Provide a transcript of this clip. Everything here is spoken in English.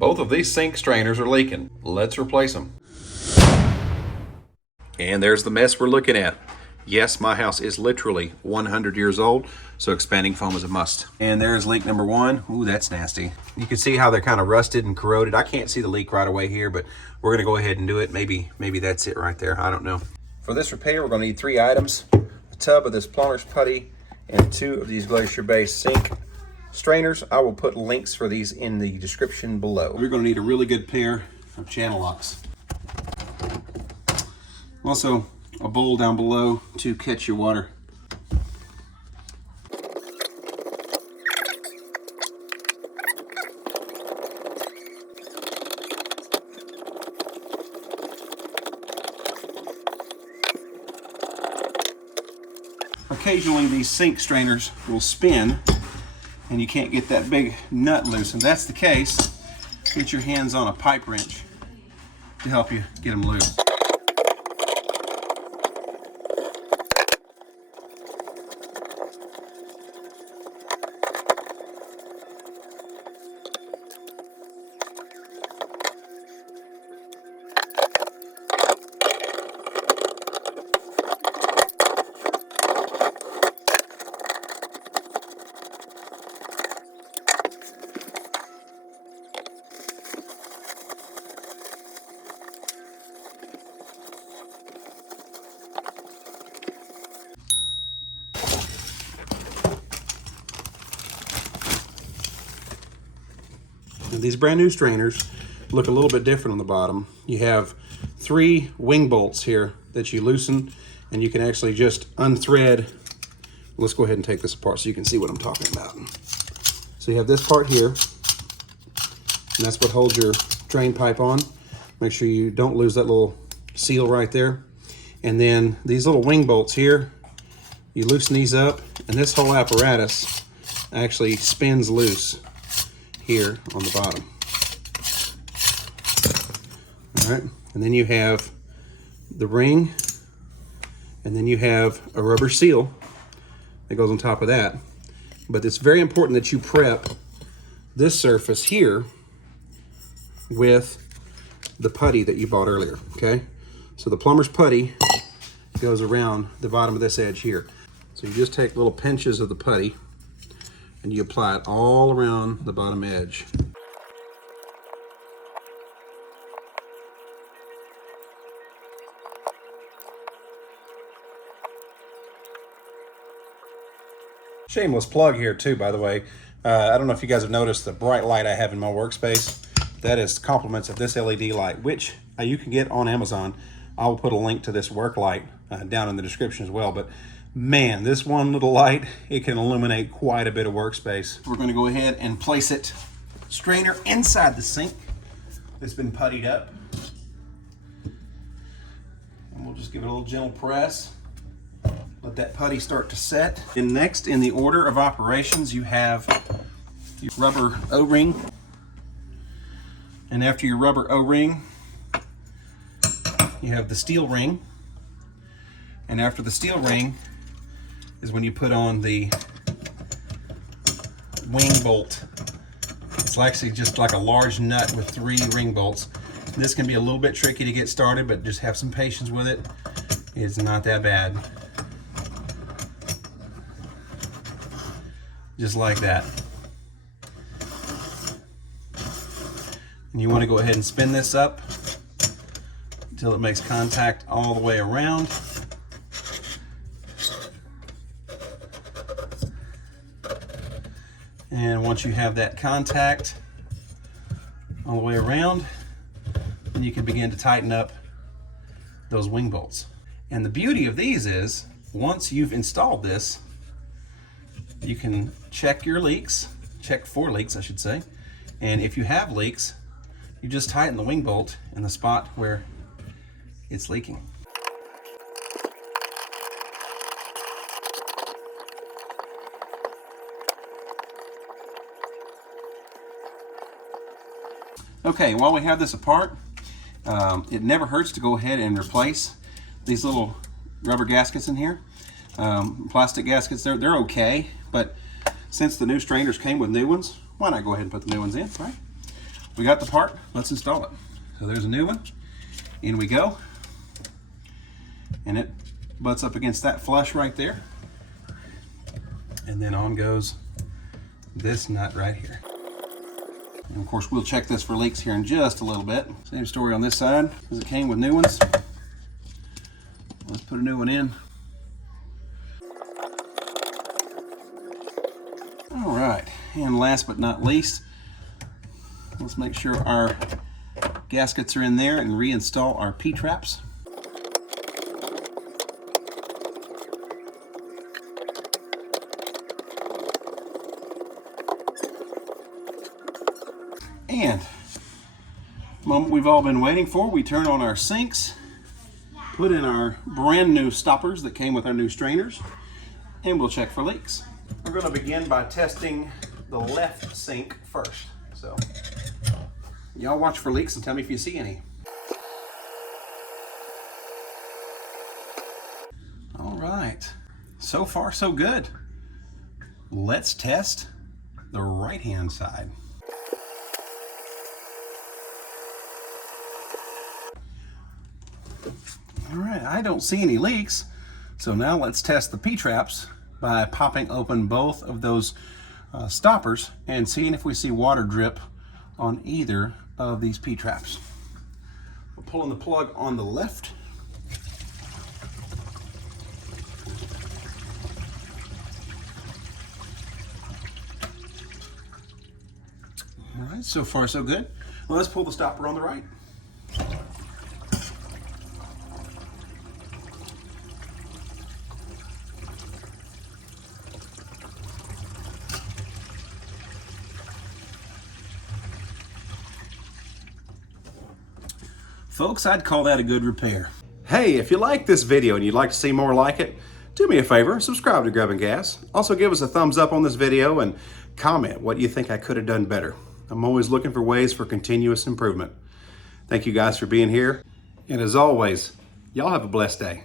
Both of these sink strainers are leaking. Let's replace them. And there's the mess we're looking at. Yes, my house is literally 100 years old, so expanding foam is a must. And there's leak number one. Ooh, that's nasty. You can see how they're kind of rusted and corroded. I can't see the leak right away here, but we're gonna go ahead and do it. Maybe that's it right there, I don't know. For this repair, we're gonna need 3 items: a tub of this plumber's putty and 2 of these glacier-based sink strainers. I will put links for these in the description below. We're gonna need a really good pair of channel locks. Also, a bowl down below to catch your water. Occasionally these sink strainers will spin and you can't get that big nut loose. If that's the case, get your hands on a pipe wrench to help you get them loose. And these brand new strainers look a little bit different on the bottom. You have 3 wing bolts here that you loosen, and you can actually just unthread. Let's go ahead and take this apart so you can see what I'm talking about. So you have this part here, and that's what holds your drain pipe on. Make sure you don't lose that little seal right there. And then these little wing bolts here, you loosen these up, and this whole apparatus actually spins loose here on the bottom. All right, and then you have the ring, and then you have a rubber seal that goes on top of that. But it's very important that you prep this surface here with the putty that you bought earlier, okay? So the plumber's putty goes around the bottom of this edge here. So you just take little pinches of the putty and you apply it all around the bottom edge. Shameless plug here too, by the way. I don't know if you guys have noticed the bright light I have in my workspace. That is compliments of this LED light, which you can get on Amazon. I will put a link to this work light down in the description as well. But man, this one little light, it can illuminate quite a bit of workspace. We're going to go ahead and place it strainer inside the sink that's been puttied up. And we'll just give it a little gentle press. Let that putty start to set. And next in the order of operations, you have your rubber O-ring. And after your rubber O-ring, you have the steel ring. And after the steel ring is when you put on the wing bolt. It's actually just like a large nut with 3 ring bolts. This can be a little bit tricky to get started, but just have some patience with it. It's not that bad. Just like that. And you want to go ahead and spin this up until it makes contact all the way around. And once you have that contact all the way around, then you can begin to tighten up those wing bolts. And the beauty of these is, once you've installed this, you can check your leaks, check for leaks, I should say. And if you have leaks, you just tighten the wing bolt in the spot where it's leaking. Okay, while we have this apart, it never hurts to go ahead and replace these little rubber gaskets in here. Plastic gaskets, they're okay, but since the new strainers came with new ones, why not go ahead and put the new ones in, right? we got the part, let's install it. So there's a new one, in we go. And it butts up against that flush right there. And then on goes this nut right here. And of course, we'll check this for leaks here in just a little bit. Same story on this side, as it came with new ones. Let's put a new one in. All right, and last but not least, let's make sure our gaskets are in there and reinstall our P-traps. And the moment we've all been waiting for, we turn on our sinks, put in our brand new stoppers that came with our new strainers, and we'll check for leaks. We're going to begin by testing the left sink first. So y'all watch for leaks and tell me if you see any. All right, so far so good. Let's test the right-hand side. All right, I don't see any leaks. So now let's test the P-traps by popping open both of those stoppers and seeing if we see water drip on either of these P-traps. We're pulling the plug on the left. All right, so far so good. Well, let's pull the stopper on the right. Folks, I'd call that a good repair. Hey, if you like this video and you'd like to see more like it, do me a favor, subscribe to Grub and Gas. Also give us a thumbs up on this video and comment what you think I could have done better. I'm always looking for ways for continuous improvement. Thank you guys for being here. And as always, y'all have a blessed day.